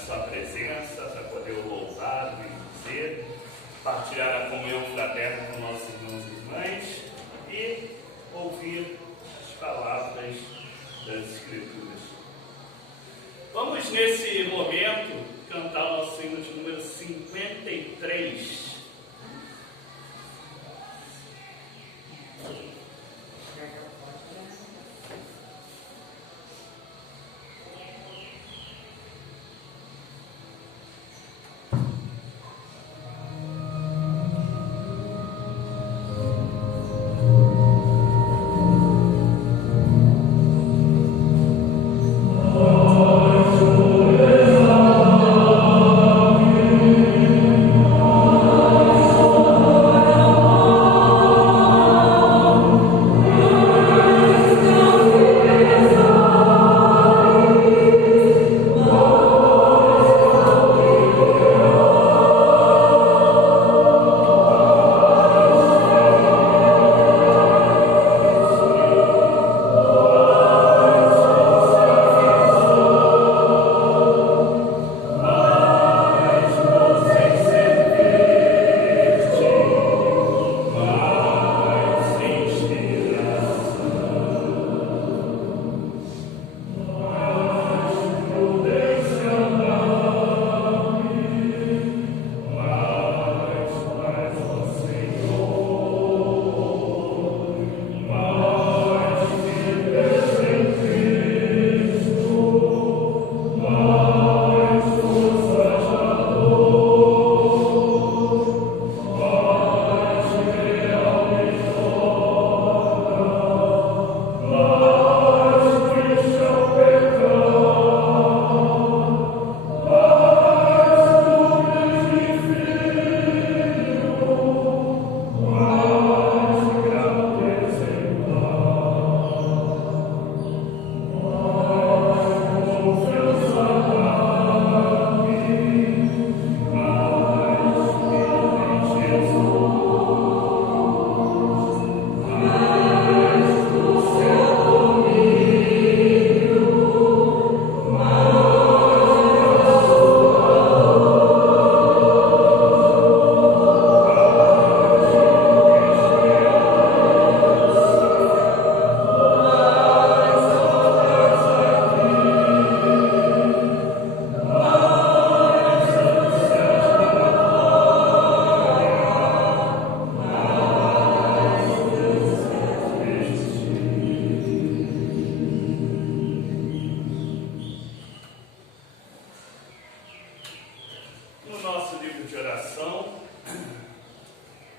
sua presença, para poder o louvar, bendizer, partilhar a comunhão fraterna com nossos irmãos e irmãs e ouvir as palavras das Escrituras. Vamos, nesse momento, cantar o nosso hino de número 53.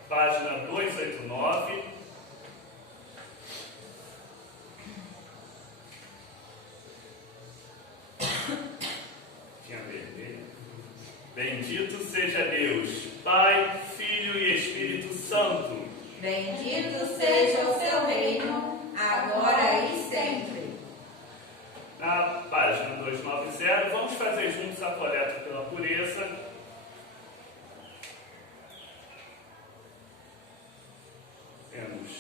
Página 289. Tinha vermelho. Bendito seja Deus, Pai, Filho e Espírito Santo. Bendito seja o seu reino, agora e sempre. Na página 290, vamos fazer juntos a coleta pela pureza. Temos: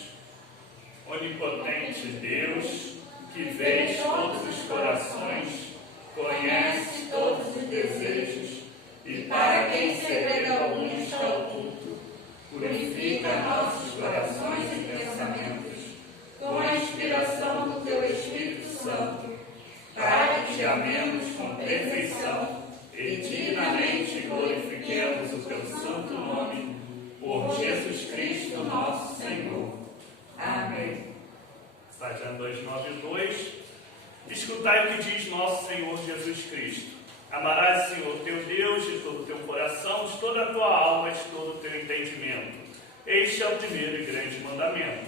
onipotente Deus, que vês todos os corações, conhece todos os desejos, e para quem segredo algum está oculto, purifica nossos corações e pensamentos, com a inspiração do teu Espírito Santo, para que te amemos com perfeição e dignamente glorifiquemos o teu santo nome, por Jesus Cristo nosso Senhor. Amém. Página 292. Escutai o que diz nosso Senhor Jesus Cristo. Amarás o Senhor teu Deus de todo o teu coração, de toda a tua alma e de todo o teu entendimento. Este é o primeiro e grande mandamento.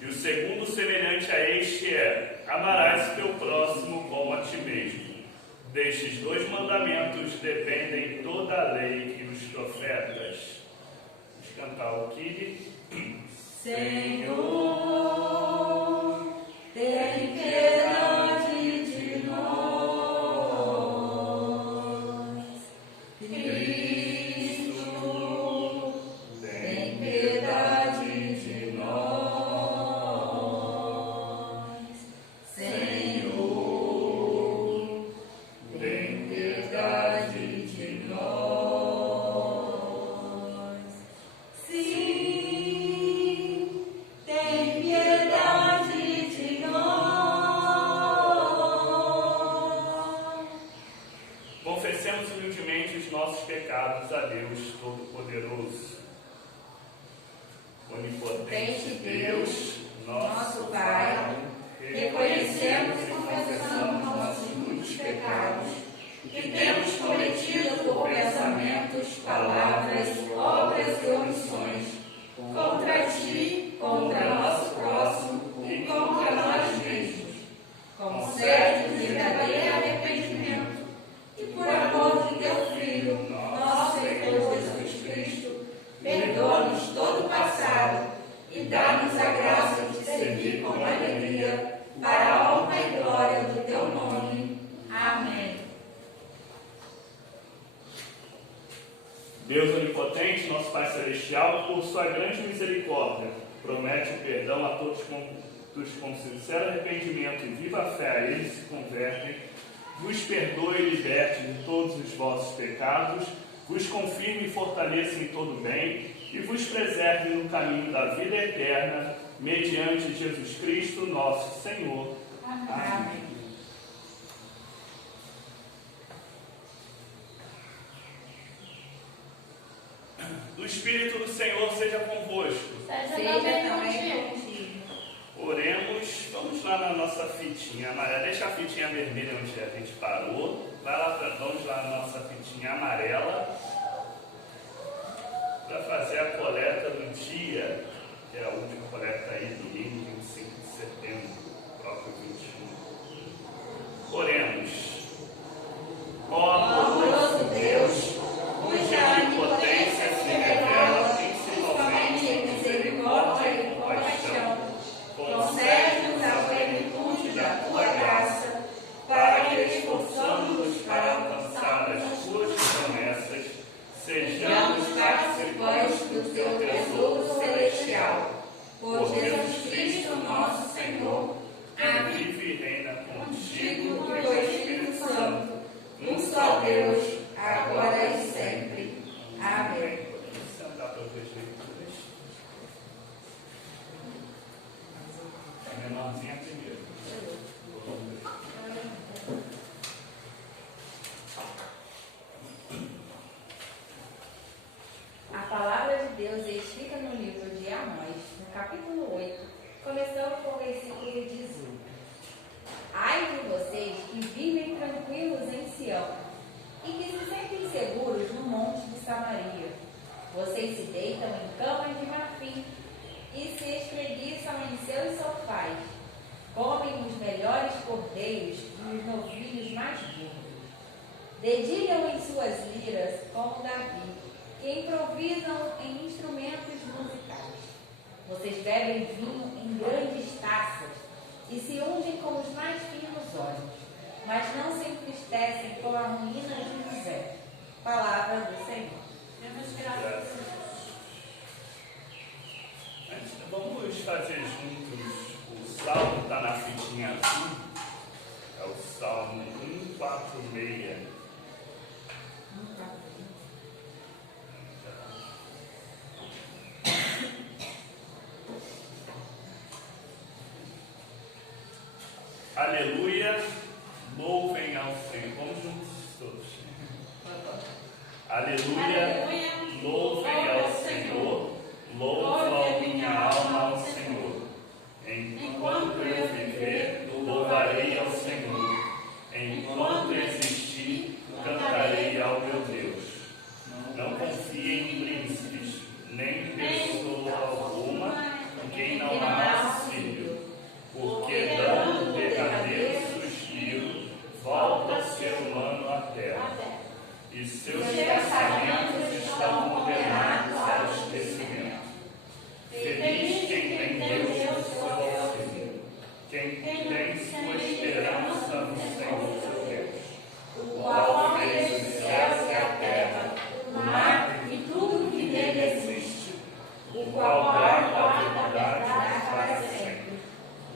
E o segundo, semelhante a este, é: amarás o teu próximo como a ti mesmo. Destes dois mandamentos dependem toda a lei e os profetas. Vamos cantar o Kyrie. Senhor, tem piedade de nós. Cristo, tem piedade de nós. Senhor, tem piedade passado e dá-nos a graça de servir com alegria para a honra e glória do teu nome. Amém. Deus onipotente, nosso Pai Celestial, por sua grande misericórdia, promete o perdão a todos dos com sincero arrependimento e viva fé a eles se convertem, vos perdoe e liberte de todos os vossos pecados, vos confirme e fortaleça em todo o bem e vos preserve no caminho da vida eterna, mediante Jesus Cristo, nosso Senhor. Amém. O Espírito do Senhor seja convosco. Seja também contigo. Oremos. Vamos lá na nossa fitinha amarela. Deixa a fitinha vermelha onde a gente parou. Vamos lá na nossa fitinha amarela para fazer a coleta do dia, que é a última coleta aí, domingo, 25 de setembro, próprio 21. Oremos. Ó poderoso Deus, cuja onipotência se revela principalmente em misericórdia e compaixão, concede-nos a plenitude da tua graça, para que, esforçando-nos para alcançar as tuas promessas, sejamos participantes do teu tesouro celestial. Por Jesus Cristo, nosso Senhor, que vive e reina contigo e o Espírito Santo, um só Deus, agora e sempre. Amém. Podemos sentar para as leituras. A menorzinha primeiro. A palavra de Deus escrita no livro de Amós, no capítulo 8, começando com o versículo 18. Ai de vocês que vivem tranquilos em Sião e que se sentem seguros no monte de Samaria. Vocês se deitam em camas de marfim e se espreguiçam em seus sofás. Comem os melhores cordeiros e os novilhos mais gordos. Dedilham em suas liras como Davi, que improvisam em instrumentos musicais. Vocês bebem vinho em grandes taças e se ungem com os mais finos óleos, mas não se entristecem com a ruína de José. Palavra do Senhor. Graças. Vamos fazer juntos o salmo, está na fitinha azul, é o Salmo 146. Aleluia, louvem ao Senhor. Vamos juntos todos. Aleluia, louvem ao Senhor, louva minha alma ao Senhor. Enquanto eu viver, louvarei ao Senhor. Enquanto existir, cantarei ao meu Deus. Não confie em príncipes, nem em pessoa alguma, em quem não há auxílio, porque dando o derradeiro suspiro, volta o ser humano à terra, e seus pensamentos estão condenados ao esquecimento. Feliz quem tem Deus no seu auxílio, quem tem sua esperança no Senhor seu Deus, o qual fez os céus e a terra, o mar e tudo que nele existe, o qual guarda a verdade para sempre,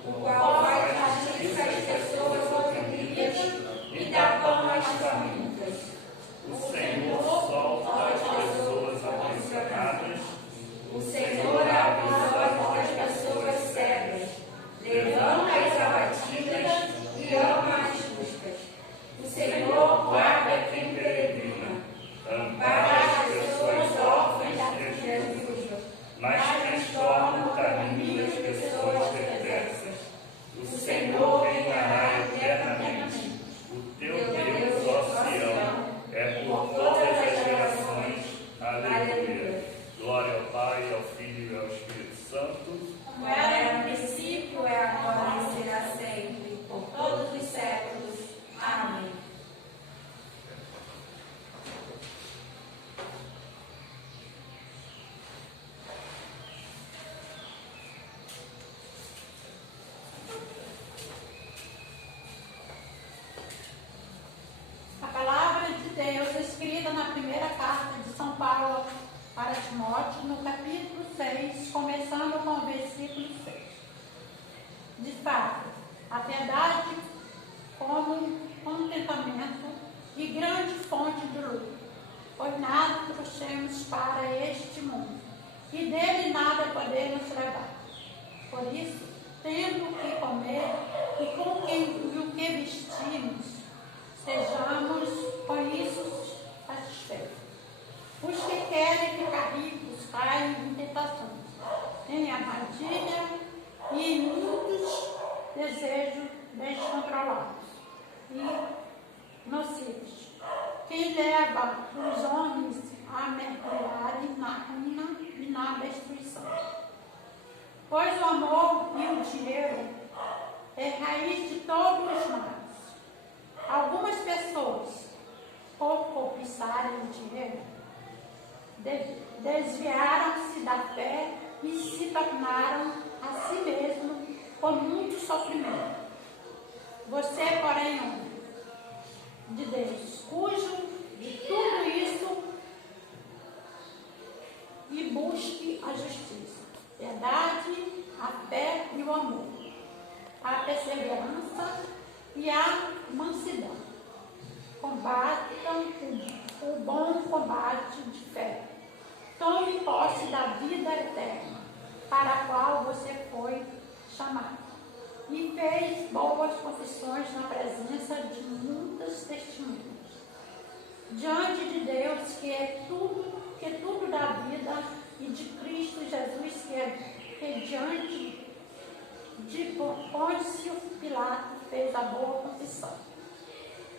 o qual faz justiça às pessoas oprimidas e dá pão às famintas. O Senhor solta as pessoas aprisionadas, o Senhor abre os olhos das pessoas cegas, levanta as abatidas e ama as justas. O Senhor guarda quem peregrina, ampara as pessoas órfãs e viúvas, mas transforma o caminho das pessoas perversas. O Senhor reinará eternamente. O teu Deus, ó Sião, é por todas as gerações. Aleluia. Glória ao Pai, ao Filho e ao Espírito Santo. Como era no princípio, é agora e será sempre, por todos os séculos. Amém. sacerdote no capítulo 6, começando com o versículo 6. De fato, a piedade como contentamento e grande fonte de lucro, pois nada trouxemos para este mundo, e dele nada podemos levar. Por isso, tendo o que comer e o que vestimos, sejamos com isso satisfeitos. Os que querem ficar ricos caem em tentações, em armadilha e em muitos desejos descontrolados e nocivos, que leva os homens a mergulharem na ruína e na destruição. Pois o amor e o dinheiro é raiz de todos os males. Algumas pessoas, por cobiçarem o dinheiro, desviaram-se da fé e se tornaram a si mesmos com muito sofrimento. Você, porém, homem de Deus, cujo de tudo isso e busque a justiça, verdade, a fé e o amor, a perseverança e a mansidão. Combatam o bom combate de fé. Tome posse da vida eterna, para a qual você foi chamado, e fez boas confissões na presença de muitas testemunhas. Diante de Deus, que tudo dá vida, e de Cristo Jesus, que diante de Pôncio Pilato fez a boa confissão.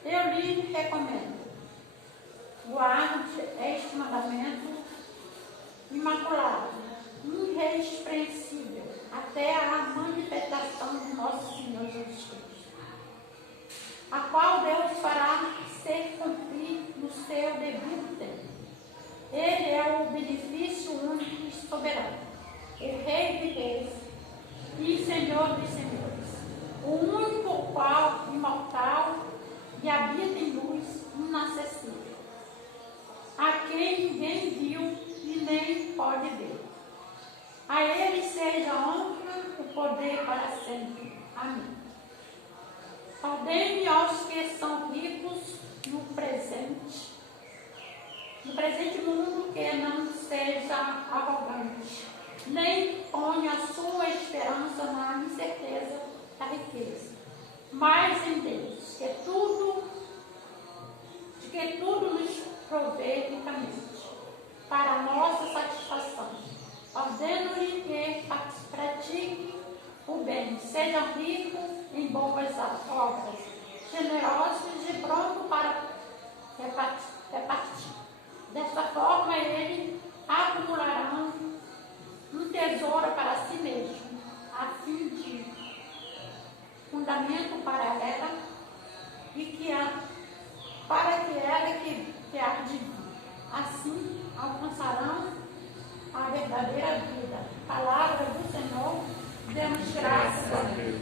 Eu lhe recomendo: guarde este mandamento imaculado, irrepreensível, até a manifestação de nosso Senhor Jesus Cristo, a qual Deus fará ser cumprir no seu devido tempo. Ele é o benefício único e soberano, o Rei de Reis e Senhor dos Senhores, o único qual imortal e habita em luz inacessível, a quem ninguém viu e nem pode ver. A Ele seja a honra e o poder para sempre. Amém. Ordene aos que são ricos no presente mundo, que não seja arrogante, nem ponha a sua esperança na incerteza da riqueza, mas em Deus, que tudo nos provê ricamente, para a nossa satisfação. Ordeno-lhe que pratique o bem, seja rico em boas obras, generosos e pronto para repartir. Desta forma, ele acumulará um tesouro para si mesmo, a fim de fundamento para ela, e para que ela que há de vir. Assim alcançarão a verdadeira vida. Palavra do Senhor, demos graças a Deus.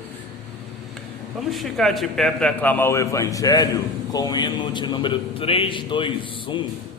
Vamos ficar de pé para aclamar o Evangelho com o hino de número 321.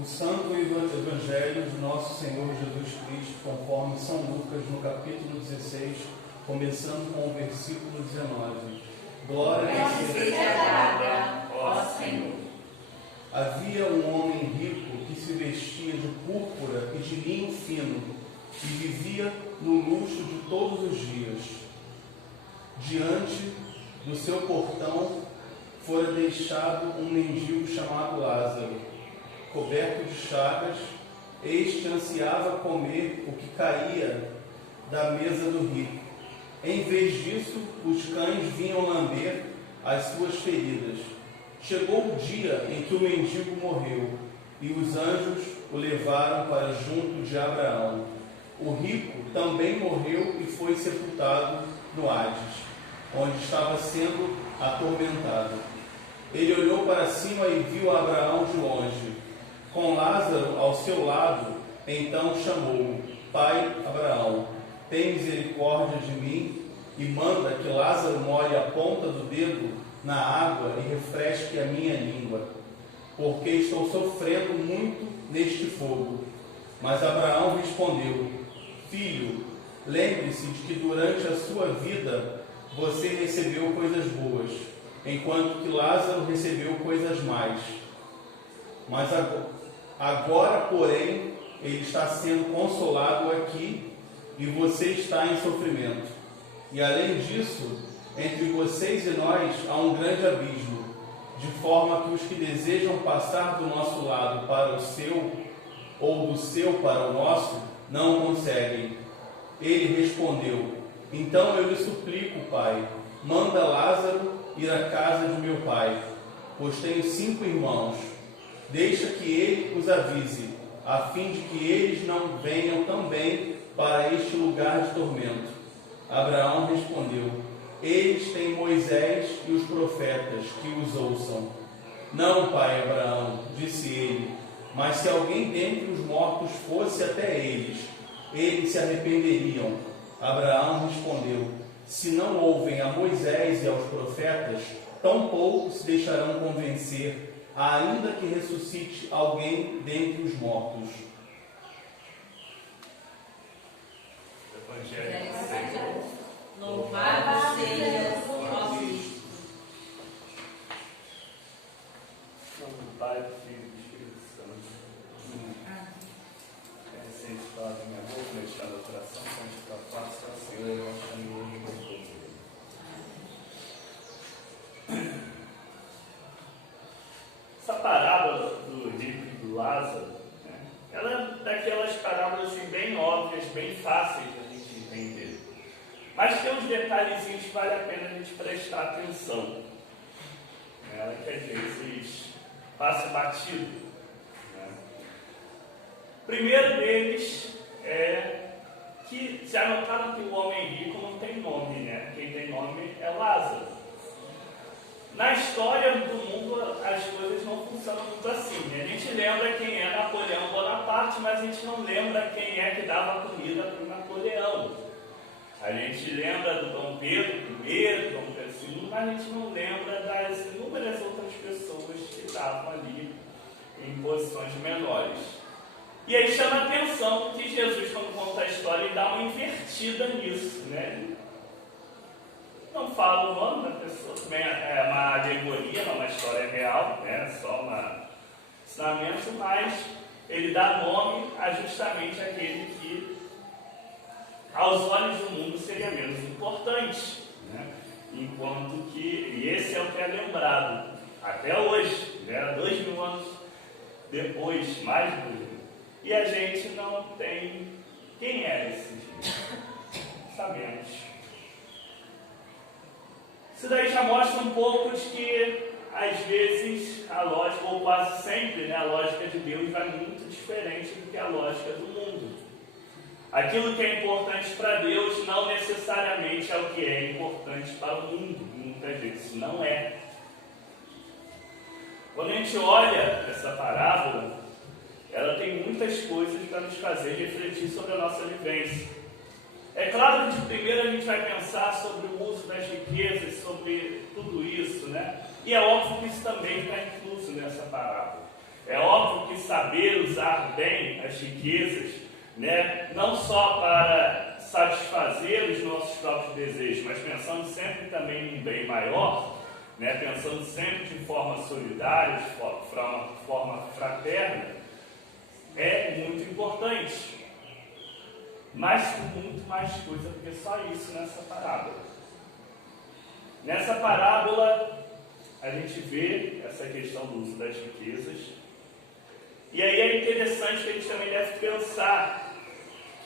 O Santo Evangelho de Nosso Senhor Jesus Cristo, conforme São Lucas, no capítulo 16, começando com o versículo 19. Glória seja dada, ó Senhor. Havia um homem rico que se vestia de púrpura e de linho fino e vivia no luxo de todos os dias. Diante do seu portão fora deixado um mendigo chamado Lázaro, coberto de chagas. Este ansiava comer o que caía da mesa do rico. Em vez disso, os cães vinham lamber as suas feridas. Chegou o dia em que o mendigo morreu, e os anjos o levaram para junto de Abraão. O rico também morreu e foi sepultado no Hades, onde estava sendo atormentado. Ele olhou para cima e viu Abraão de longe, com Lázaro ao seu lado. Então chamou: Pai Abraão, tem misericórdia de mim e manda que Lázaro molhe a ponta do dedo na água e refresque a minha língua, porque estou sofrendo muito neste fogo. Mas Abraão respondeu: Filho, lembre-se de que durante a sua vida você recebeu coisas boas, enquanto que Lázaro recebeu coisas más. Mas agora, porém, ele está sendo consolado aqui e você está em sofrimento. E além disso, entre vocês e nós há um grande abismo, de forma que os que desejam passar do nosso lado para o seu, ou do seu para o nosso, não conseguem. Ele respondeu: Então eu lhe suplico, Pai, manda Lázaro ir à casa de meu pai, pois tenho 5 irmãos. Deixa que ele os avise, a fim de que eles não venham também para este lugar de tormento. Abraão respondeu: Eles têm Moisés e os profetas, que os ouçam. Não, pai Abraão, disse ele, mas se alguém dentre os mortos fosse até eles se arrependeriam. Abraão respondeu: Se não ouvem a Moisés e aos profetas, tampouco se deixarão convencer, ainda que ressuscite alguém dentre os mortos. Evangelho do Senhor. Louvado seja o nosso Cristo. Em nome do Pai, do Filho e do Espírito Santo. Sem estar em minha boca, deixando a oração, com a face ao Senhor, e ao Senhor e com todo. Essa parábola do rico e do Lázaro, né, ela é daquelas parábolas assim, bem óbvias, bem fáceis da gente entender. Mas tem uns detalhezinhos que vale a pena a gente prestar atenção. Ela, que às vezes passa batido. Né? Primeiro deles é que já notaram que o homem rico não tem nome, né? Quem tem nome é Lázaro. Na história do mundo, as coisas não funcionam muito assim, né? A gente lembra quem é Napoleão Bonaparte, mas a gente não lembra quem é que dava comida para o Napoleão. A gente lembra do Dom Pedro I, Dom Pedro II, mas a gente não lembra das inúmeras outras pessoas que estavam ali em posições menores. E aí chama a atenção que Jesus, quando conta a história, ele dá uma invertida nisso, né? Não fala o nome da pessoa, também é uma alegoria, não é uma história real, né? Só um ensinamento, mas ele dá nome a justamente aquele que, aos olhos do mundo, seria menos importante, né? Enquanto que, e esse é o que é lembrado até hoje, né? 2000 anos depois, mais de 2000, e a gente não tem quem é esse gente. Sabemos. Isso daí já mostra um pouco de que, às vezes, a lógica, ou quase sempre, né, a lógica de Deus vai muito diferente do que a lógica do mundo. Aquilo que é importante para Deus não necessariamente é o que é importante para o mundo. Muitas vezes não é. Quando a gente olha essa parábola, ela tem muitas coisas para nos fazer refletir sobre a nossa vivência. É claro que de primeiro a gente vai pensar sobre o uso das riquezas, sobre tudo isso, né? E é óbvio que isso também está incluso nessa parábola. É óbvio que saber usar bem as riquezas, né, não só para satisfazer os nossos próprios desejos, mas pensando sempre também num bem maior, né, pensando sempre de forma solidária, de forma fraterna, é muito importante. Mas tem muito mais coisa do que só isso nessa parábola. Nessa parábola, a gente vê essa questão do uso das riquezas. E aí é interessante que a gente também deve pensar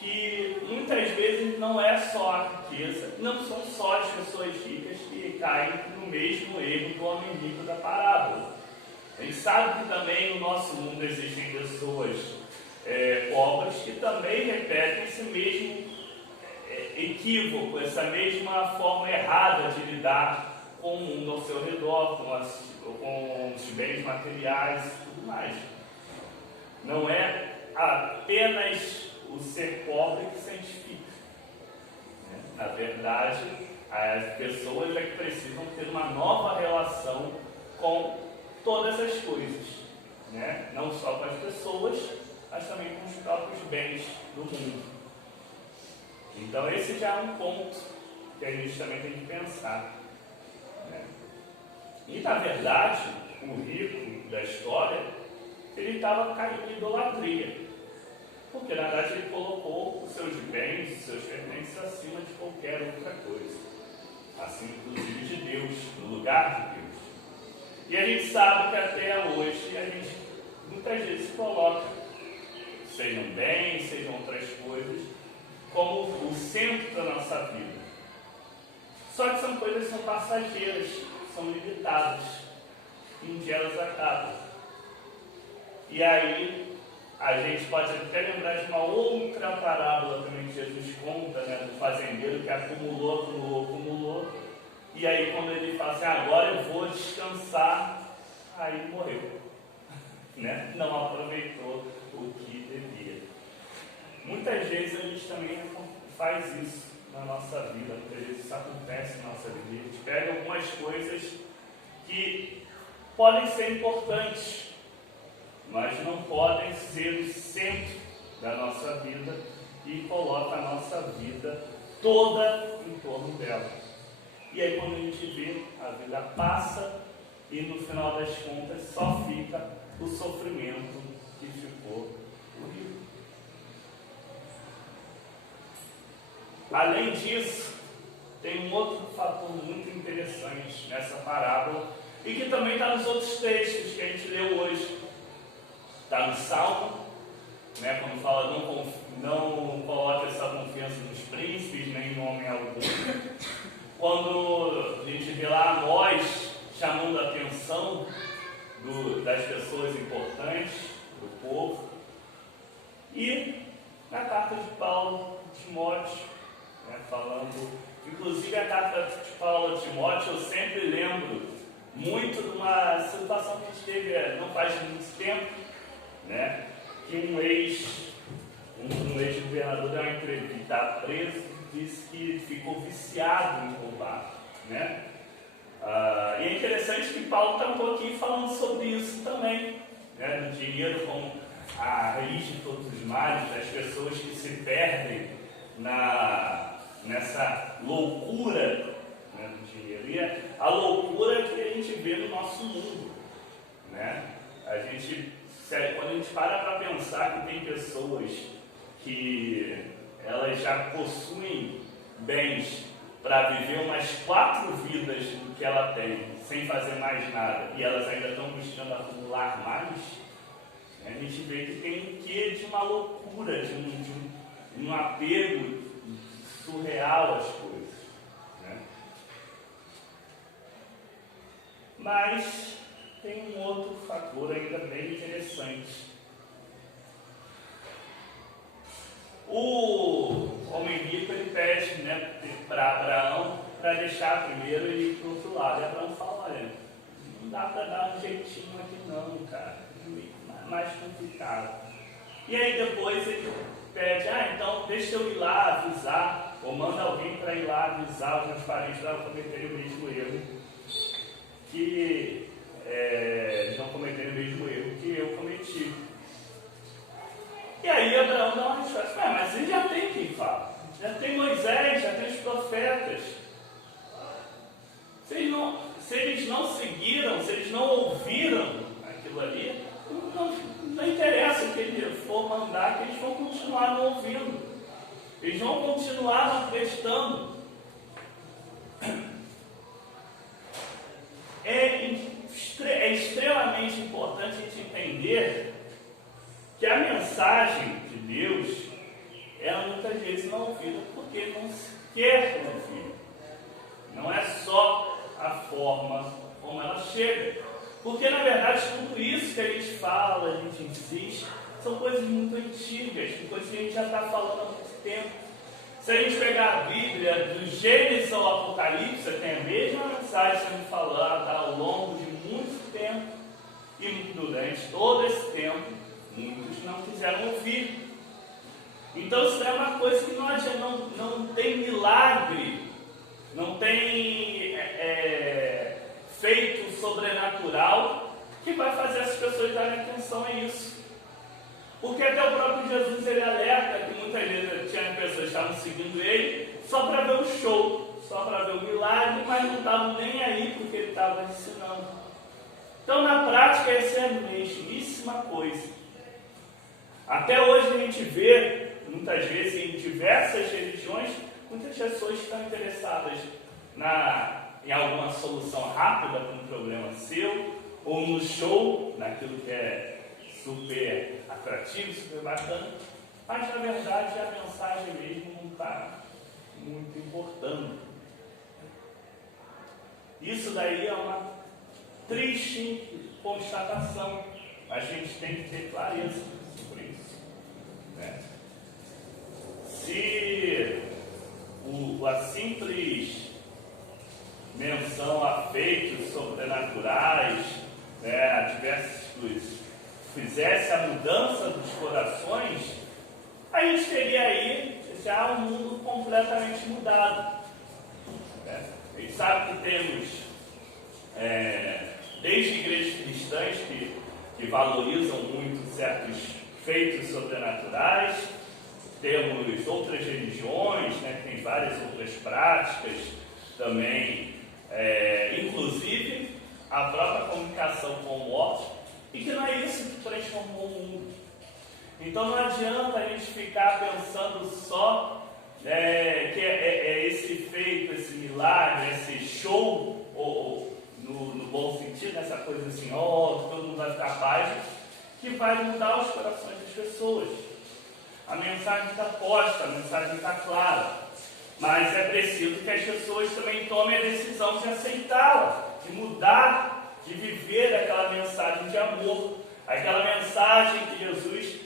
que muitas vezes não é só a riqueza, não são só as pessoas ricas que caem no mesmo erro do homem rico da parábola. A gente sabe que também no nosso mundo existem pessoas pobres que também repetem esse mesmo equívoco, essa mesma forma errada de lidar com o mundo ao seu redor, com os bens materiais e tudo mais. Não é apenas o ser pobre que santifica. Na verdade, as pessoas é que precisam ter uma nova relação com todas as coisas, né? Não só com as pessoas, mas também com os próprios bens do mundo. Então esse já é um ponto que a gente também tem que pensar, né? E na verdade, o rico da história, ele estava caindo em idolatria. Porque na verdade ele colocou os seus bens, os seus pertences acima de qualquer outra coisa. Assim, inclusive de Deus, no lugar de Deus. E a gente sabe que até hoje a gente muitas vezes coloca, sejam bens, sejam outras coisas, como o centro da nossa vida. Só que são coisas que são passageiras, são limitadas. E um dia elas acabam. E aí a gente pode até lembrar de uma outra parábola também que Jesus conta, né, do fazendeiro que acumulou. E aí quando ele fala assim, agora eu vou descansar, aí morreu. Né? Não aproveitou o que devia. Muitas vezes a gente também faz isso na nossa vida, muitas vezes isso acontece na nossa vida. A gente pega algumas coisas que podem ser importantes, mas não podem ser o centro da nossa vida e coloca a nossa vida toda em torno dela. E aí quando a gente vê, a vida passa e no final das contas só fica o sofrimento que ficou por rico. Além disso, tem um outro fator muito interessante nessa parábola e que também está nos outros textos que a gente leu hoje. Está no Salmo, né, quando fala não coloque essa confiança nos príncipes, nem em homem algum. Quando a gente vê lá Amós chamando a atenção das pessoas importantes, do povo. E na carta de Paulo a Timóteo, né, falando, inclusive a carta de Paulo a Timóteo, eu sempre lembro muito de uma situação que a gente teve não faz muito tempo, né, que um ex-governador deu uma entrevista, está preso, disse que ficou viciado em roubar, né? E é interessante que Paulo está um pouquinho falando sobre isso também, né, do dinheiro como a raiz de todos os males, das pessoas que se perdem nessa loucura, né, do dinheiro. E a loucura que a gente vê no nosso mundo, né? Quando a gente para pensar que tem pessoas que elas já possuem bens para viver umas 4 vidas do que ela tem, sem fazer mais nada, e elas ainda estão buscando acumular mais, né? A gente vê que tem um quê de uma loucura, de um apego surreal às coisas, né? Mas tem um outro fator ainda bem interessante. O homem rico, ele pede, né, para Abraão para deixar primeiro ele ir para o outro lado. E Abraão fala, olha, não dá para dar um jeitinho aqui não, cara, é mais complicado. E aí depois ele pede, então deixa eu ir lá avisar, ou manda alguém para ir lá avisar os meus parentes para não cometerem o mesmo erro que eles não cometerem o mesmo erro que eu cometi. E aí Abraão dá uma resposta: mas ele já tem quem fala. Já tem Moisés, já tem os profetas. Se eles não seguiram, se eles não ouviram aquilo ali, não interessa o que ele for mandar, que eles vão continuar não ouvindo. Eles vão continuar não prestando. É extremamente importante a gente entender que a mensagem de Deus, ela muitas vezes não é ouvida porque não se quer ouvir. Não é só a forma como ela chega. Porque, na verdade, tudo isso que a gente fala, a gente insiste, são coisas muito antigas, coisas que a gente já está falando há muito tempo. Se a gente pegar a Bíblia, do Gênesis ao Apocalipse, tem a mesma mensagem sendo falada ao longo de muito tempo. E durante todo esse tempo, muitos não quiseram ouvir. Então, isso é uma coisa que não tem milagre, não tem feito sobrenatural que vai fazer as pessoas darem atenção a isso. Porque até o próprio Jesus, ele alerta que muitas vezes tinha pessoas que estavam seguindo ele só para ver o show, só para ver o milagre, mas não estavam nem aí porque ele estava ensinando. Então, na prática, essa é a mesmíssima coisa. Até hoje a gente vê, muitas vezes, em diversas religiões, muitas pessoas que estão interessadas em alguma solução rápida para um problema seu, ou no show, naquilo que é super atrativo, super bacana, mas na verdade a mensagem mesmo não está muito importando. Isso daí é uma triste constatação. A gente tem que ter clareza sobre isso, né? Se a simples menção a feitos sobrenaturais, né, a diversas coisas, fizesse a mudança dos corações, a gente teria aí já um mundo completamente mudado. A gente sabe que temos desde igrejas cristãs que valorizam muito certos feitos sobrenaturais, temos outras religiões, né, que tem várias outras práticas também, inclusive a própria comunicação com mortos, e que não é isso que transformou o mundo. Então não adianta a gente ficar pensando só que é esse feito, esse milagre, esse show, ou no bom sentido, essa coisa assim, todo mundo vai ficar paz, que vai mudar os corações das pessoas. A mensagem está posta, a mensagem está clara, mas é preciso que as pessoas também tomem a decisão de aceitá-la, de mudar, de viver aquela mensagem de amor, aquela mensagem que Jesus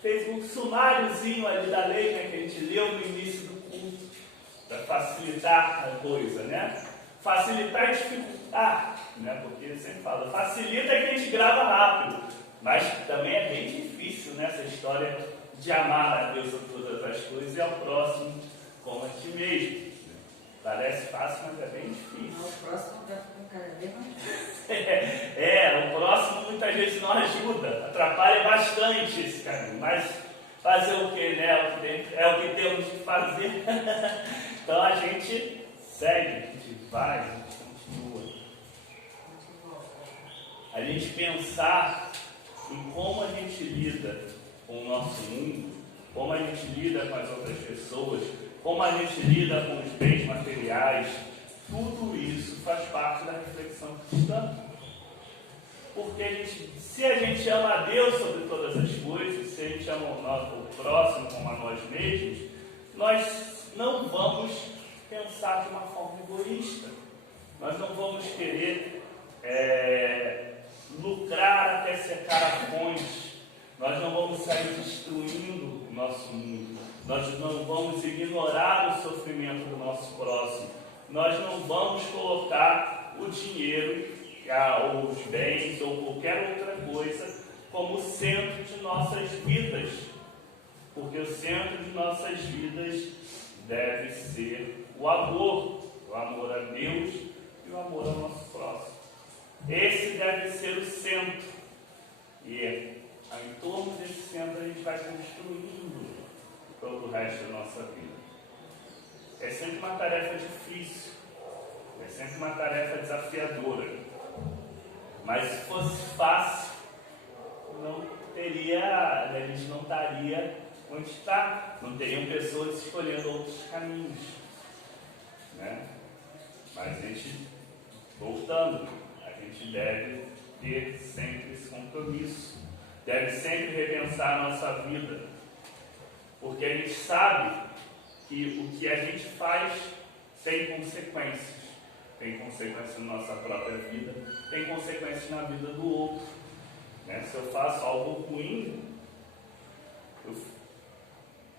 fez um sumáriozinho ali da lei, né, que a gente leu no início do culto, para facilitar a coisa, né? Facilitar e dificultar, né? Porque eu sempre falo, facilita que a gente grava rápido, mas também é bem difícil, né, essa história de amar a Deus sobre todas as coisas e ao próximo como a ti mesmo. Parece fácil, mas é bem difícil. O próximo vai ficar cada vez mais fácil. O próximo muitas vezes não ajuda, atrapalha bastante esse caminho, mas fazer o que, né? É o que temos que fazer. Então a gente segue, a gente vai, a gente continua. A gente pensar em como a gente lida com o nosso mundo, como a gente lida com as outras pessoas, como a gente lida com os bens materiais, tudo isso faz parte da reflexão cristã. Porque se a gente ama a Deus sobre todas as coisas, se a gente ama o próximo como a nós mesmos, nós não vamos pensar de uma forma egoísta. Nós não vamos querer lucrar até secar a fonte. Nós não vamos sair destruindo o nosso mundo. Nós não vamos ignorar o sofrimento do nosso próximo. Nós não vamos colocar o dinheiro, ou os bens, ou qualquer outra coisa, como centro de nossas vidas. Porque o centro de nossas vidas deve ser o amor a Deus e o amor ao nosso próximo. Esse deve ser o centro. E em torno desse centro a gente vai construindo todo o resto da nossa vida. É sempre uma tarefa difícil, é sempre uma tarefa desafiadora. Mas se fosse fácil, a gente não estaria onde está, não teriam pessoas escolhendo outros caminhos, né? Mas a gente, voltando, a gente deve ter sempre esse compromisso, deve sempre repensar a nossa vida, porque a gente sabe que o que a gente faz tem consequências na nossa própria vida, tem consequências na vida do outro, né? Se eu faço algo ruim, eu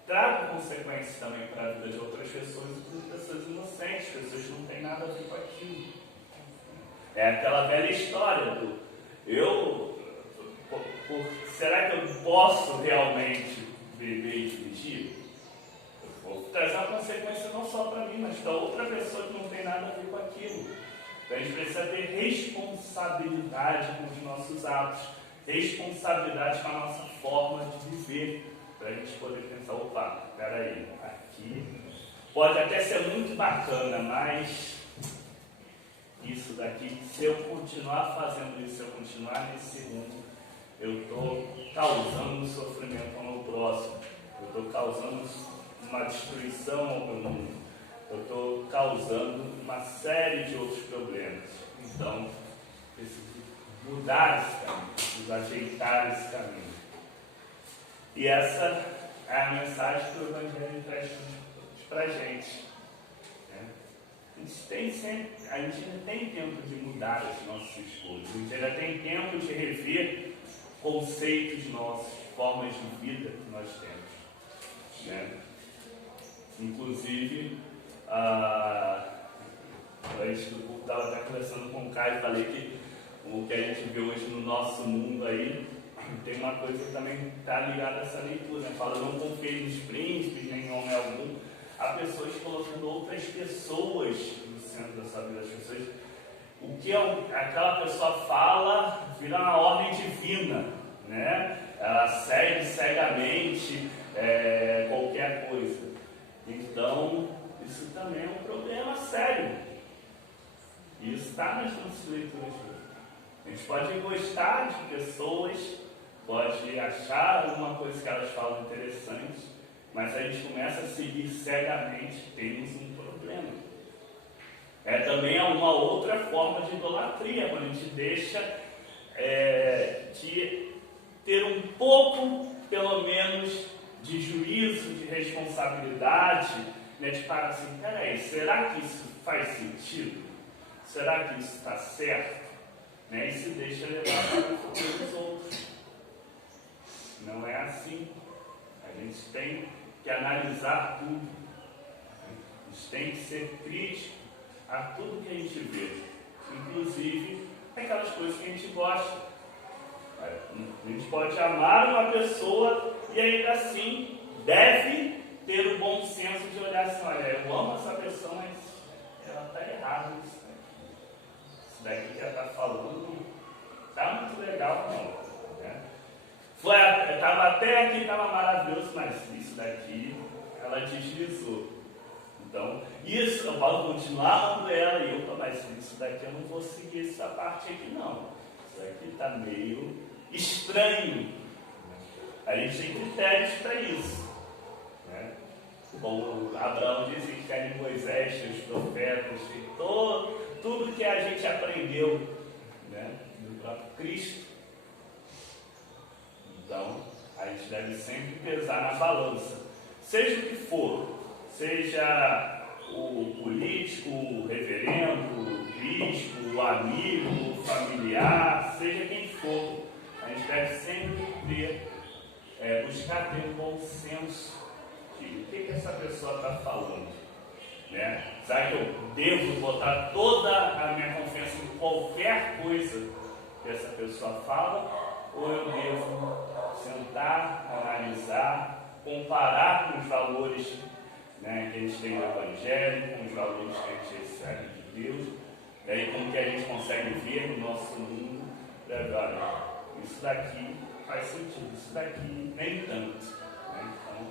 trago consequências também para a vida de outras pessoas, inclusive pessoas inocentes, pessoas que não têm nada a ver com aquilo. É aquela velha história do será que eu posso realmente beber e dirigir? Eu vou trazer uma consequência não só para mim, mas para outra pessoa que não tem nada a ver com aquilo. Então a gente precisa ter responsabilidade com os nossos atos, responsabilidade com a nossa forma de viver, para a gente poder pensar, opa, peraí, aqui pode até ser muito bacana, mas isso daqui, se eu continuar fazendo isso, se eu continuar nesse rumo, eu estou causando um sofrimento ao meu próximo, eu estou causando uma destruição ao meu mundo, eu estou causando uma série de outros problemas. Então, preciso mudar esse caminho, preciso ajeitar esse caminho. E essa é a mensagem que o Evangelho traz para a gente. Né? A gente ainda tem tempo de mudar as nossas escolhas, a gente ainda tem tempo de rever conceitos nossos, formas de vida que nós temos. Né? Inclusive, antes do culto, estava até conversando com o Caio e falei que o que a gente vê hoje no nosso mundo aí, tem uma coisa que também está ligada a essa leitura, né? Fala, não confie nos príncipes, nem em homem algum. Há pessoas colocando outras pessoas no centro da sua vida. As pessoas, o que aquela pessoa fala vira uma ordem divina, né? Ela segue cegamente qualquer coisa. Então, isso também é um problema sério. E isso está nas nossas leituras. A gente pode gostar de pessoas, pode achar alguma coisa que elas falam interessante, mas se a gente começa a seguir cegamente, temos um problema. É também uma outra forma de idolatria, quando a gente deixa de ter um pouco, pelo menos, de juízo, de responsabilidade, né, de parar assim, peraí, será que isso faz sentido? Será que isso está certo? Né, e se deixa levar pelos outros. Não é assim. A gente tem que analisar tudo. A gente tem que ser crítico a tudo que a gente vê. Inclusive, aquelas coisas que a gente gosta. A gente pode amar uma pessoa e ainda assim deve ter o bom senso de olhar assim, olha, eu amo essa pessoa, mas ela está errada nisso. Isso daqui que ela está falando está muito legal, não. Né? Estava até aqui, estava maravilhoso, mas isso daqui ela deslizou. Então, isso eu posso continuar amando ela e eu, mas isso daqui eu não vou seguir essa parte aqui não. Isso daqui está meio estranho. A gente tem critérios para isso. Né? Como Abraão disse que quer em Moisés, os profetas, e tudo que a gente aprendeu, né, do próprio Cristo. Então, a gente deve sempre pesar na balança. Seja o que for, seja o político, o reverendo, o bispo, o amigo, o familiar, seja quem for, a gente deve sempre buscar ter um bom senso de o que essa pessoa está falando. Né? Será que eu devo botar toda a minha confiança em qualquer coisa que essa pessoa fala? Ou eu devo sentar, analisar, comparar com os valores, né, que a gente tem do Evangelho, com os valores que a gente recebe de Deus, E aí como que a gente consegue ver no nosso mundo, olha, isso daqui faz sentido, isso daqui nem tanto. Né? Então,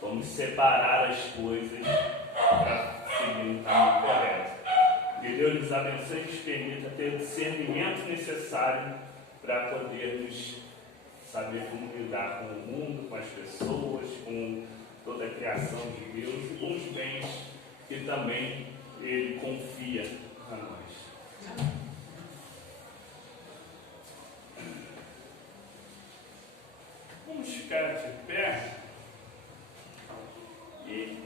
vamos separar as coisas para seguir no caminho correto. Que Deus nos abençoe e nos permita ter o discernimento necessário para podermos saber como lidar com o mundo, com as pessoas, com toda a criação de Deus e com os bens que também Ele confia a nós. Vamos ficar de pé e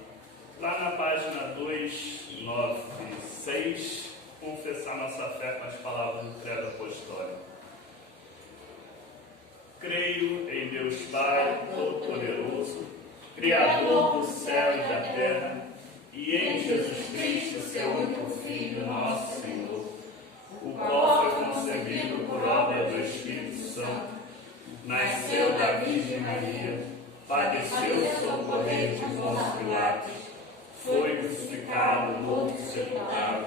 lá na página 296 confessar nossa fé com as palavras do credo apostólico. Creio em Deus Pai Todo-Poderoso, Criador do céu e da terra, e em Jesus Cristo, seu único Filho, nosso Senhor, o qual foi concebido por obra do Espírito Santo, nasceu da Virgem Maria, padeceu sob o poder de Pôncio Pilatos, foi crucificado, morto e sepultado,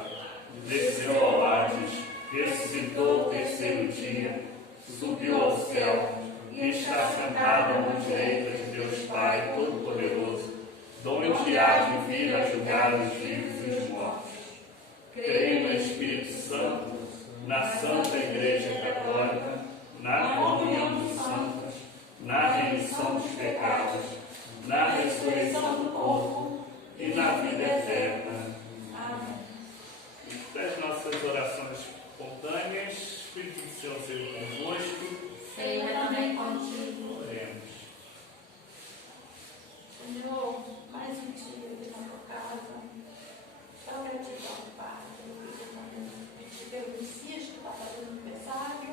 desceu ao Hades, ressuscitou o terceiro dia, subiu ao céu e está sentado à mão direita de Deus Pai Todo-Poderoso, donde há de vir a julgar os vivos e os mortos. Creio no Espírito Santo, na Santa Igreja Católica, na comunhão dos santos, na remissão dos pecados, na ressurreição do corpo e na vida eterna. Amém. Das nossas orações espontâneas, Espírito do Senhor seja convosco. Seja também contigo. Oremos. Senhor, mais um dia aqui na tua casa. Então, gratidão, Pai, pelo Messias que está fazendo aniversário,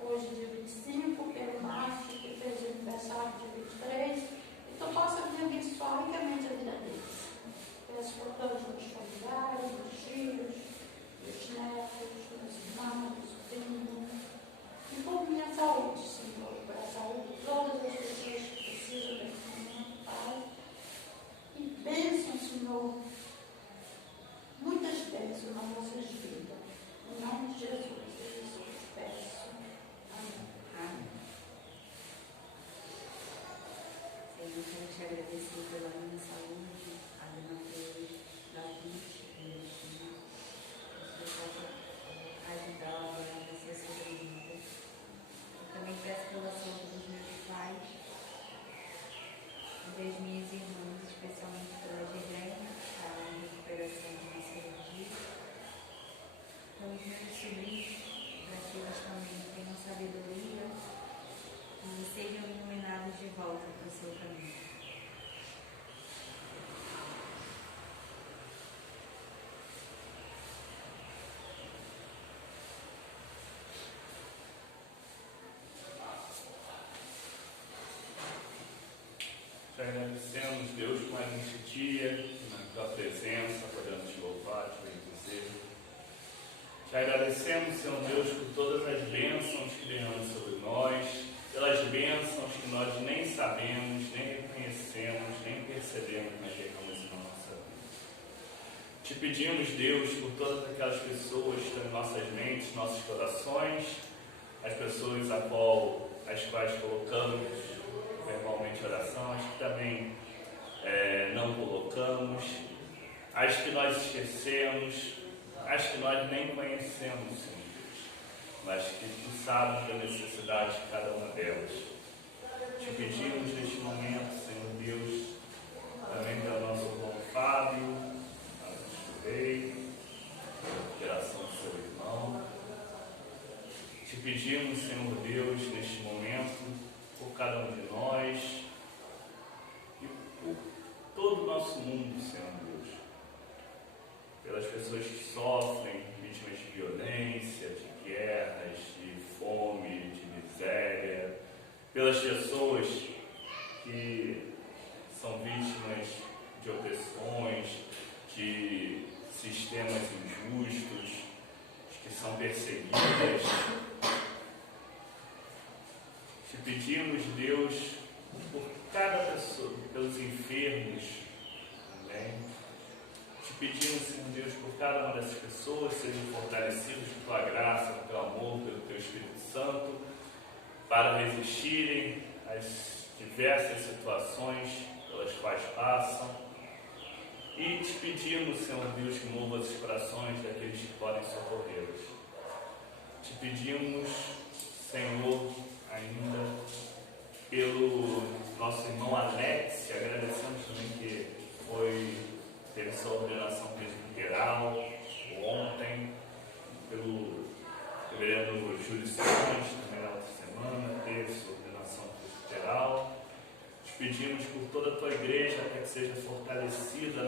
hoje dia 25, pelo Márcio que fez aniversário dia 23, e tu possa me abençoar ricamente a vida deles. Peço por todos os familiares, os filhos, os netos, os irmãos, os primos, e por minha saúde, Senhor, por a saúde de todas as pessoas que precisam desse momento, Pai. E bênção, Senhor, muitas bênçãos nas nossas vidas. Em nome de Jesus, é isso que eu peço. Amém. Amém. Senhor, quero te agradecer pela minha saúde, a minha Deus, da vida, Senhor. Que o Senhor possa ajudá-la a ser sobrevivida. Eu também peço pela saúde dos meus pais e das minhas irmãs, especialmente pela Gilene, para a recuperação de uma cirurgia. Pelos meus sobrinhos, para que eles também tenham sabedoria e sejam iluminados de volta para o seu caminho. Te agradecemos, Deus, por mais este dia, na tua presença, podemos te louvar, te bendizer. Te agradecemos, Senhor Deus, por todas as bênçãos que derramas sobre nós, pelas bênçãos que nós nem sabemos, nem reconhecemos, nem percebemos, mas derramas na nossa vida. Te pedimos, Deus, por todas aquelas pessoas que estão em nossas mentes, nossos corações, as pessoas as quais colocamos verbalmente oração, as que também não colocamos, as que nós esquecemos, as que nós nem conhecemos, Senhor Deus, mas que tu sabes da necessidade de cada uma delas. Te pedimos neste momento, Senhor Deus, também pelo nosso irmão Fábio, nosso rei, pela geração do seu irmão. Te pedimos, Senhor Deus, neste momento, por cada um de nós e por todo o nosso mundo, Senhor Deus, pelas pessoas que sofrem, vítimas de violência, de guerras, de fome, de miséria, pelas pessoas que são vítimas de opressões, de sistemas injustos, que são perseguidas. Te pedimos, Deus, por cada pessoa, pelos enfermos também. Te pedimos, Senhor Deus, por cada uma dessas pessoas, sejam fortalecidos por Tua graça, pelo Teu amor, pelo Teu Espírito Santo, para resistirem às diversas situações pelas quais passam. E te pedimos, Senhor Deus, que mova os corações daqueles que podem socorrê-los. Te pedimos, Senhor, ainda pelo nosso irmão Alex, agradecemos também que teve sua ordenação presbiteral ontem, pelo reverendo Júlio Simões, também na outra semana, teve sua ordenação presbiteral. Te pedimos por toda a tua igreja para que seja fortalecida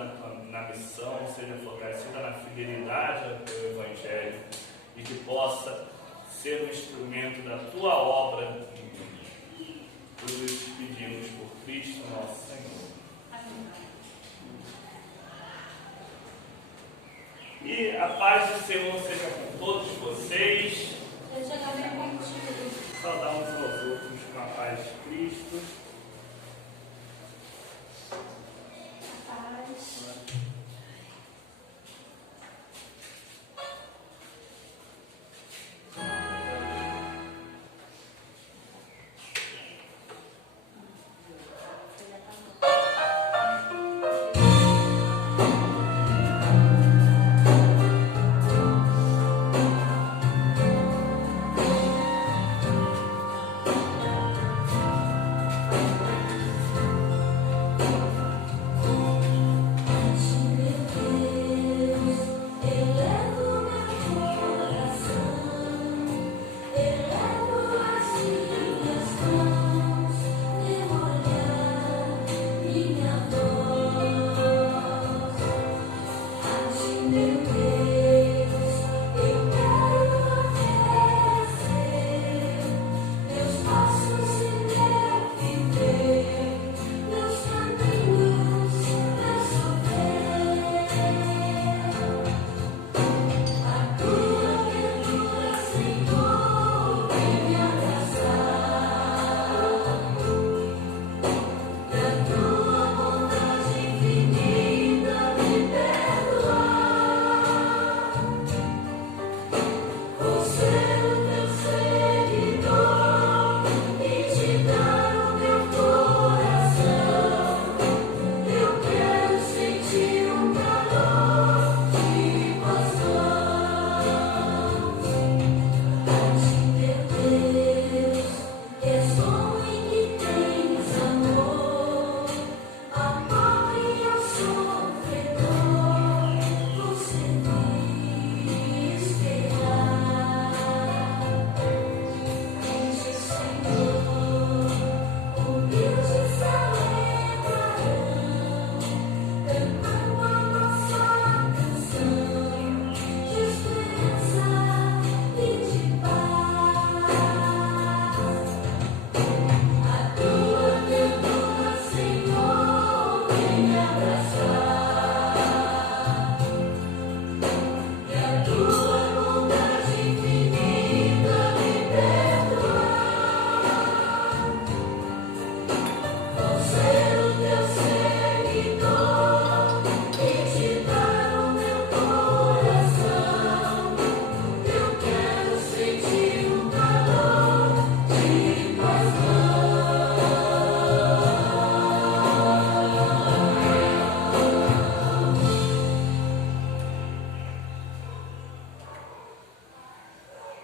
na missão, seja fortalecida na fidelidade ao teu evangelho e que possa ser um instrumento da tua obra em mim. Tudo isso te pedimos por Cristo nosso Senhor. E a paz do Senhor seja com todos vocês. Seja também contigo. Saudar uns aos outros com a paz de Cristo. Paz.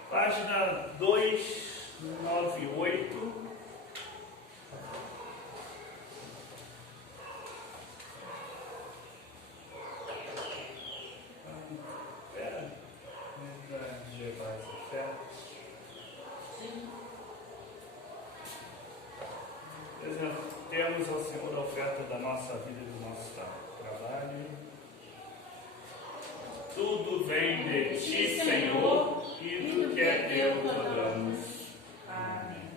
Página 298. Levar essa oferta. Temos ao Senhor a oferta da nossa vida e do nosso trabalho. Tudo vem de ti, Senhor, e do que é teu te damos. Amém.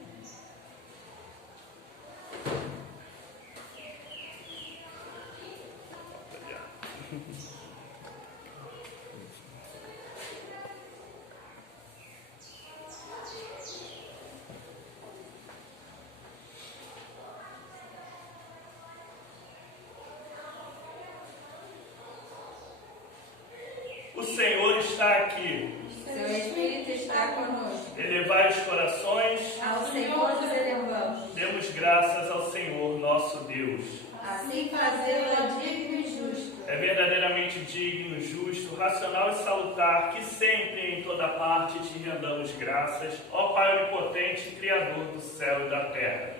O Senhor está aqui. Seu Espírito está conosco. Elevai os corações. Ao Senhor nos elevamos. Demos graças ao Senhor, nosso Deus. Assim fazê-lo é digno e justo. É verdadeiramente digno, justo, racional e salutar que sempre e em toda parte te rendamos graças, ó Pai onipotente, Criador do céu e da terra.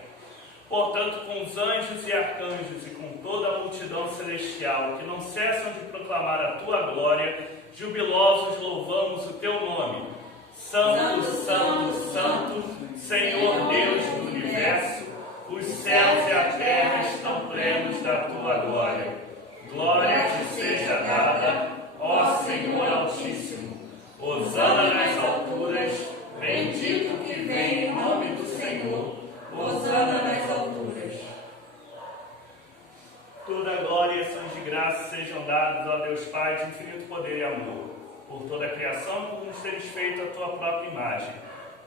Portanto, com os anjos e arcanjos e com toda a multidão celestial que não cessam de proclamar a tua glória, jubilosos louvamos o teu nome. Santo, santo, santo, Senhor Deus do universo, os céus e a terra estão plenos da tua glória. Glória te seja dada, ó Senhor Altíssimo. Hosana nas alturas, bendito que vem em nome do Senhor. Hosana nas alturas. Toda glória e ações de graça sejam dadas ao Deus Pai de infinito poder e amor, por toda a criação, por nos teres feito a tua própria imagem.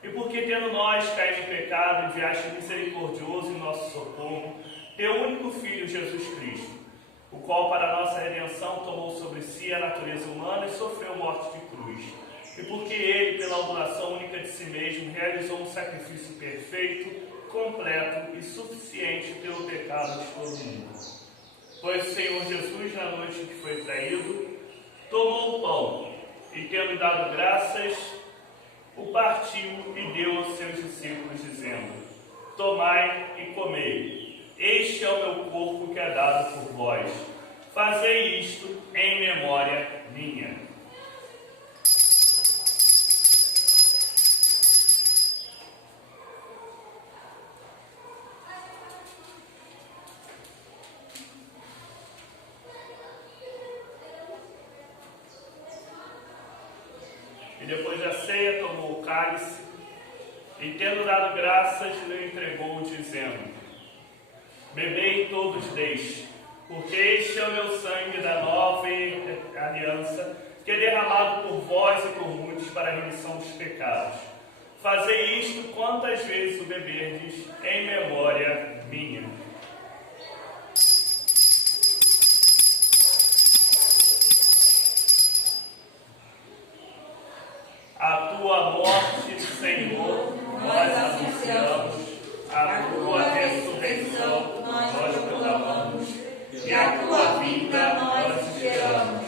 E porque, tendo nós caído em pecado, enviaste misericordioso em nosso socorro, teu único Filho, Jesus Cristo, o qual, para a nossa redenção, tomou sobre si a natureza humana e sofreu morte de cruz. E porque ele, pela oblação única de si mesmo, realizou um sacrifício perfeito, completo e suficiente pelo pecado de todo mundo. Pois o Senhor Jesus, na noite em que foi traído, tomou o pão e, tendo dado graças, o partiu e deu aos seus discípulos, dizendo: tomai e comei. Este é o meu corpo que é dado por vós. Fazei isto em memória minha. E depois da ceia tomou o cálice e, tendo dado graças, lhe entregou, dizendo: bebei todos deste, porque este é o meu sangue da nova aliança, que é derramado por vós e por muitos para a remissão dos pecados. Fazei isto quantas vezes o beberdes, em memória minha. A tua morte, Senhor, nós anunciamos, a tua ressurreição nós proclamamos, e a tua vinda nós esperamos.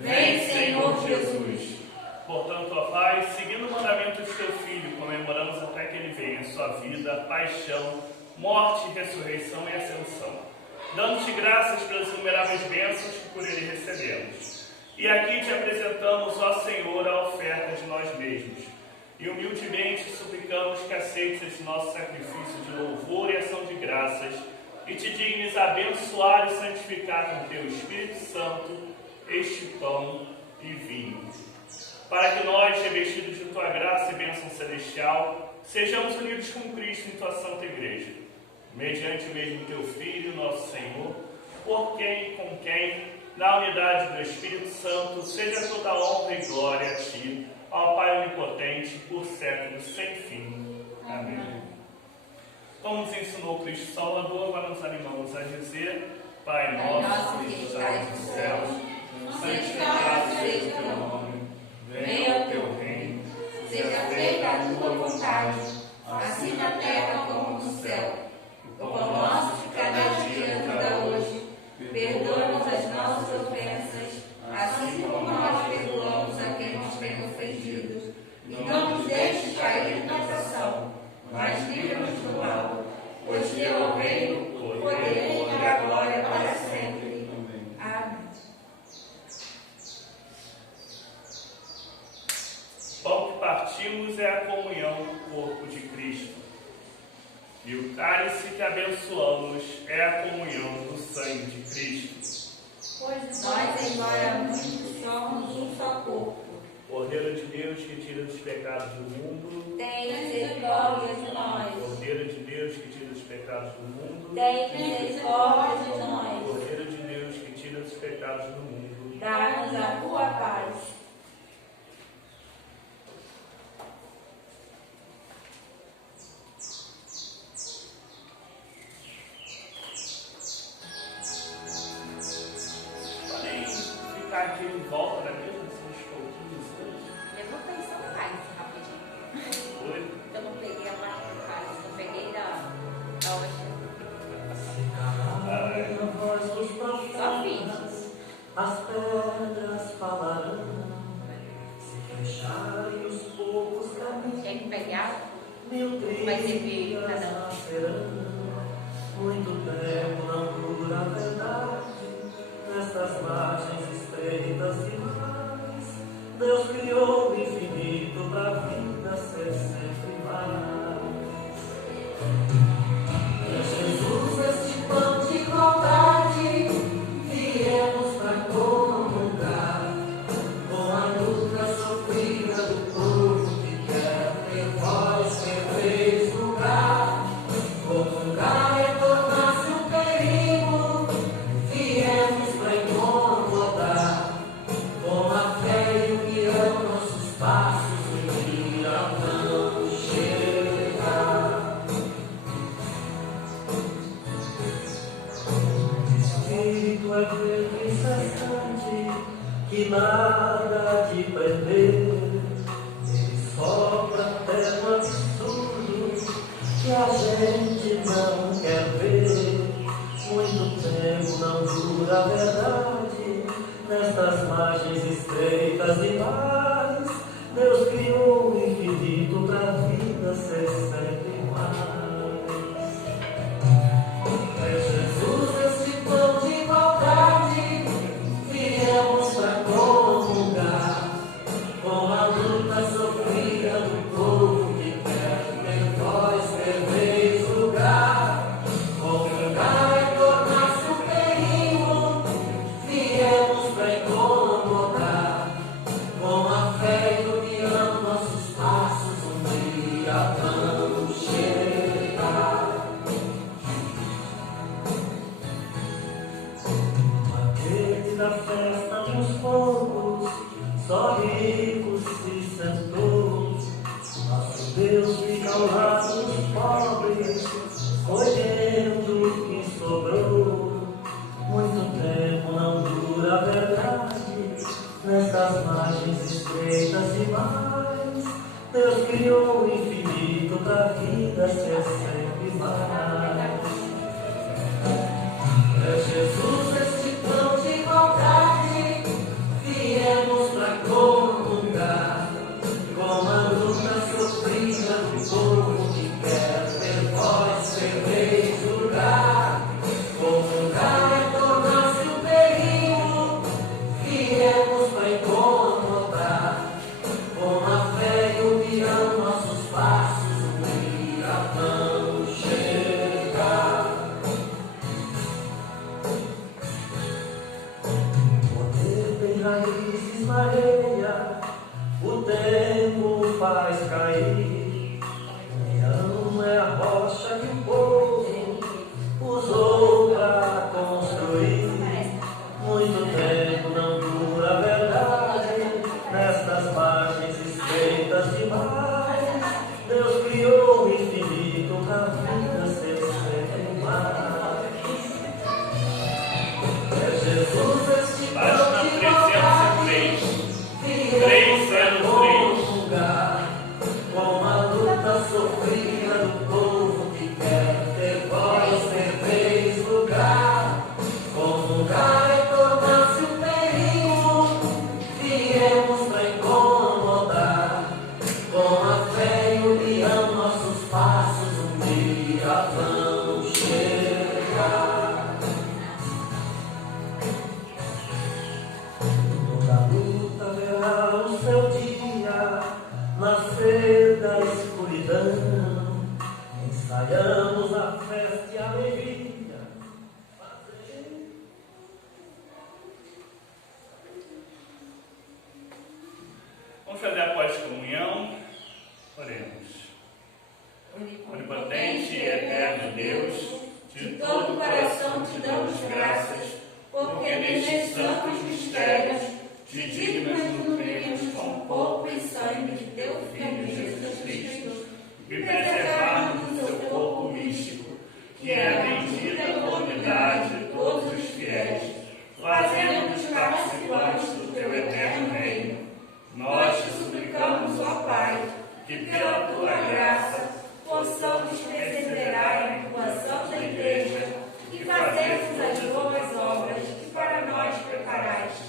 Vem, Senhor Jesus. Portanto, ó Pai, seguindo o mandamento de teu Filho, comemoramos até que ele venha a sua vida, paixão, morte, ressurreição e ascensão, dando-te graças pelas inumeráveis bênçãos que por ele recebemos. E aqui te apresentamos, ó Senhor, a oferta de nós mesmos. E humildemente suplicamos que aceites esse nosso sacrifício de louvor e ação de graças e te dignes abençoar e santificar com teu Espírito Santo este pão e vinho. Para que nós, revestidos de tua graça e bênção celestial, sejamos unidos com Cristo em tua santa igreja, mediante o mesmo teu Filho, nosso Senhor, por quem e com quem, na unidade do Espírito Santo, seja toda honra e glória a ti, ó Pai onipotente, por séculos sem fim. Amém. Como nos ensinou Cristo Salvador, agora nos animamos a dizer: Pai nosso que estais nos céus, santificado seja o teu nome, venha o teu reino, seja feita a tua vontade, assim na terra como no céu. O pão nosso de cada dia nos dá hoje. Perdoa-nos as nossas ofensas, assim como nós perdoamos a quem nos tem ofendido. E não nos deixes cair em tentação, mas livra-nos do mal. Pois teu é o reino, o poder e a glória para sempre. Amém. O pão que partimos é a comunhão do corpo de Cristo. E o cálice que abençoamos é a comunhão do sangue de Cristo. Pois nós, embora muitos, somos um só corpo. Cordeiro de Deus que tira os pecados do mundo, Tem misericórdia de nós. Cordeiro de Deus que tira os pecados do mundo, Tem misericórdia de nós. Cordeiro de Deus que tira os pecados do mundo, Dá-nos a tua paz. podem ficar aqui volta, não é mesmo? Uns pouquinhos hoje. Eu vou pensar no cálice rapidinho. Oi? Eu não peguei a parte do cálice, eu peguei da hóstia. Só fiz. As pedras falarão, se fecharem os poucos caminhos, Quer que pegue água? mil Vai servir trilhas cada um. nascerão. Muito tempo não dura a verdade, nestas margens estreitas e mares, Deus criou o infinito para a vida ser sempre mais. É Jesus este pão de igualdade, viemos para comungar com a luta sofrida do povo que quer ter voz, que fez lugar. Comungar é tornar-se um perigo, viemos para incomodar com a fé e o guião nossos passos, um dia não chegar. Espírito é vento incessante que nada de prender, ele sopra até no absurdo que a gente não quer ver. Muito tempo não dura a verdade, nestas margens estreitas e mares, Deus criou o infinito para a vida ser sempre mais. É Jesus este pão de igualdade, viemos para comungar com a luta sofrida do povo que quer ter voz, ter vez, lugar. Comungar é tornar-se um perigo, viemos para incomodar com a fé e união nossos passos um dia vão chegar. Aquele da festa dos poucos, só ricos se sentou. Nosso Deus fica ao lado dos pobres, colhendo o que sobrou. Muito tempo não dura a verdade, nestas margens estreitas e mais, Deus criou o infinito para a vida ser sempre mais. É Jesus este pão de igualdade, viemos para comungar com a luta sofrida do povo que quer ter voz, ter vez, lugar. Comungar é tornar-se um perigo, viemos para incomodar com a fé e o guião nossos passos um dia vão chegar. Poder tem raízes na areia, o tempo faz cair. União é a rocha que o povo usou para construir. Muito tempo não dura a verdade, nestas margens estreitas demais, Deus criou o infinito para a vida ser sempre mais. É Jesus este Página pão de igualdade, 303. viemos para comungar com a luta sofrida do povo que quer ter voz, ter vez, lugar. Comungar é tornar-se um perigo, viemos para incomodar com a fé e união nossos passos um dia vão chegar. Toda luta verá o seu dia nascer da escuridão. Ensaiamos a festa e a alegria. Vamos fazer a pós-comunhão. Oremos. Onipotente e eterno Deus, de todo o coração te damos graças, porque nestes santos mistérios te dignas nutrirmos com o corpo e sangue de teu Filho Jesus Cristo, e preservarmos o seu corpo místico, que é a bendita comunidade de todos os fiéis, fazendo-nos participantes do teu teu eterno reino. Nós te suplicamos, ó Pai, que pela tua graça possamos perseverar em tua santa igreja e fazermos as boas obras que para nós preparaste.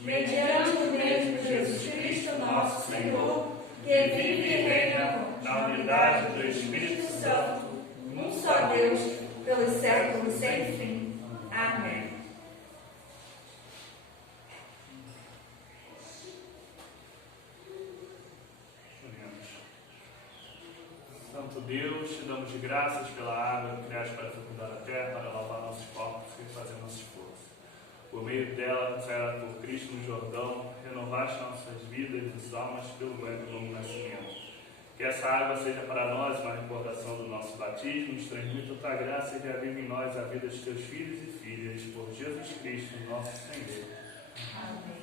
Mediante o mesmo Jesus Cristo, nosso Senhor, que vive e reina na unidade do Espírito Santo, um só Deus, pelos séculos sem fim. Amém. Santo Deus, te damos de graças pela água que criaste para fecundar a terra, para lavar nossos corpos e fazer nossa força. Por meio dela, consagrada por Cristo no Jordão, renovaste nossas vidas e almas pelo banho do novo nascimento. Que essa água seja para nós uma recordação do nosso batismo, nos transmita a tua graça e reavive em nós a vida dos teus filhos e filhas, por Jesus Cristo, nosso Senhor. Amém.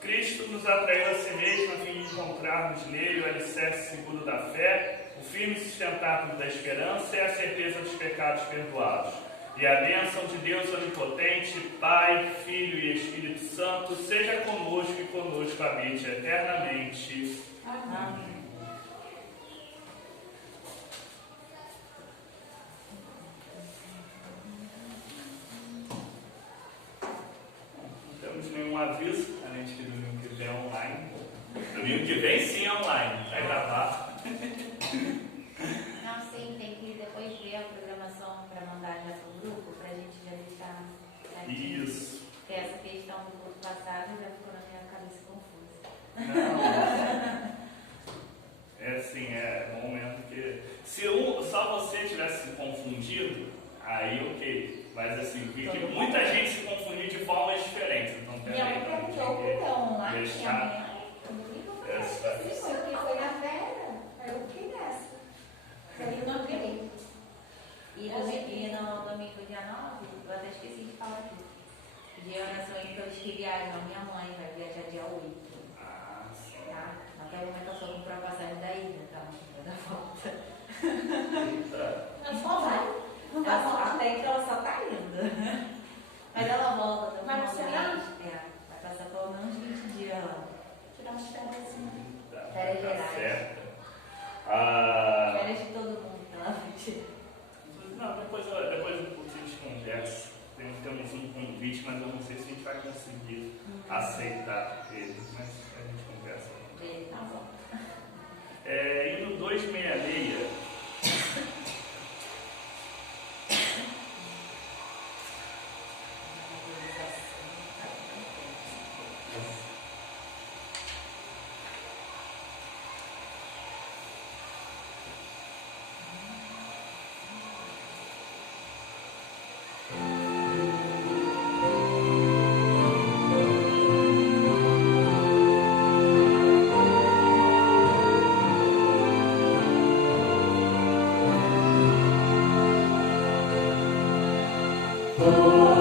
Cristo nos atraiu a si mesmo a fim de encontrarmos nele o alicerce seguro da fé, o firme sustentáculo da esperança e a certeza dos pecados perdoados. E a bênção de Deus onipotente, Pai, Filho e Espírito Santo, seja conosco e conosco habite eternamente. Amém. Não temos nenhum aviso, além de que domingo que vem é online. Domingo que vem sim é online, vai gravar. Não, sim, tem que depois ver a programação para mandar já para o grupo, para a gente já deixar certinho. Isso. Porque essa questão do grupo passado já ficou na minha cabeça confusa. Não. É assim, é um momento que... Se só você tivesse se confundido, aí ok. Mas assim, vi que muita gente se confundiu de formas diferentes. Então, Minha mãe perguntou por que online, minha mãe, porque foi na fera, eu fiquei nessa. Eu não acredito. E no domingo, dia 9, eu até esqueci de falar aqui. De orações pelos que viajam, minha mãe vai viajar dia 8. Ah, sim. Tá? Até o momento eu só comprei a passagem da ida, tá? Da volta. Eita. Ela só vai. Até então ela só tá indo. Mas ela volta no Vai final do funcionar? mês. Vai passar pelo menos 20 dias lá. Tirar umas férias. Férias Tá gerais. certo. Férias de todo mundo que ela vai tirar. Não, depois a gente conversa. Temos um convite, mas eu não sei se a gente vai conseguir aceitar ele. Mas a gente conversa. Tá bom. Indo 266. Oh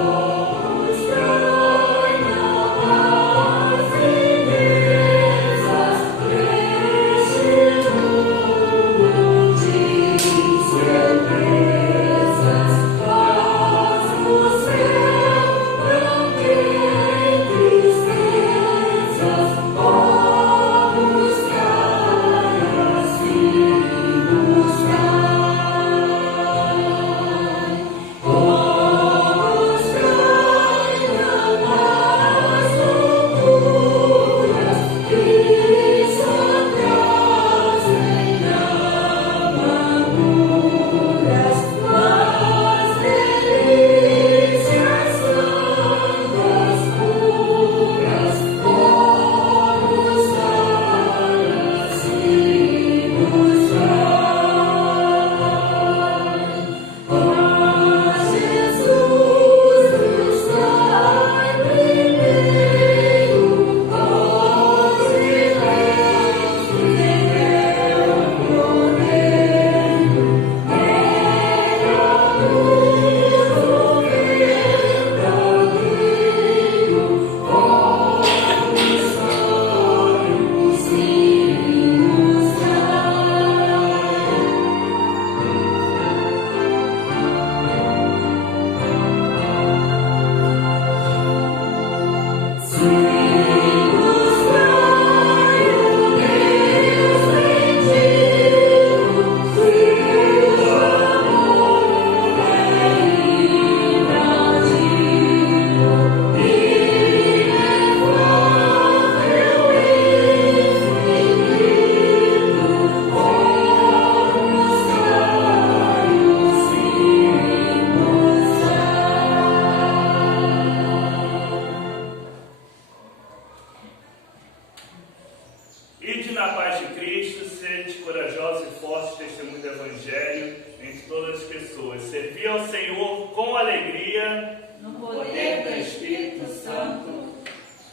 Ide na paz de Cristo, sede corajosos e fortes, testemunho do Evangelho entre todas as pessoas. Servi ao Senhor com alegria, No poder do Espírito Santo.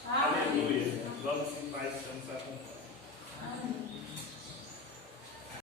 aleluia. Vamos em paz, estamos acompanhando. Amém.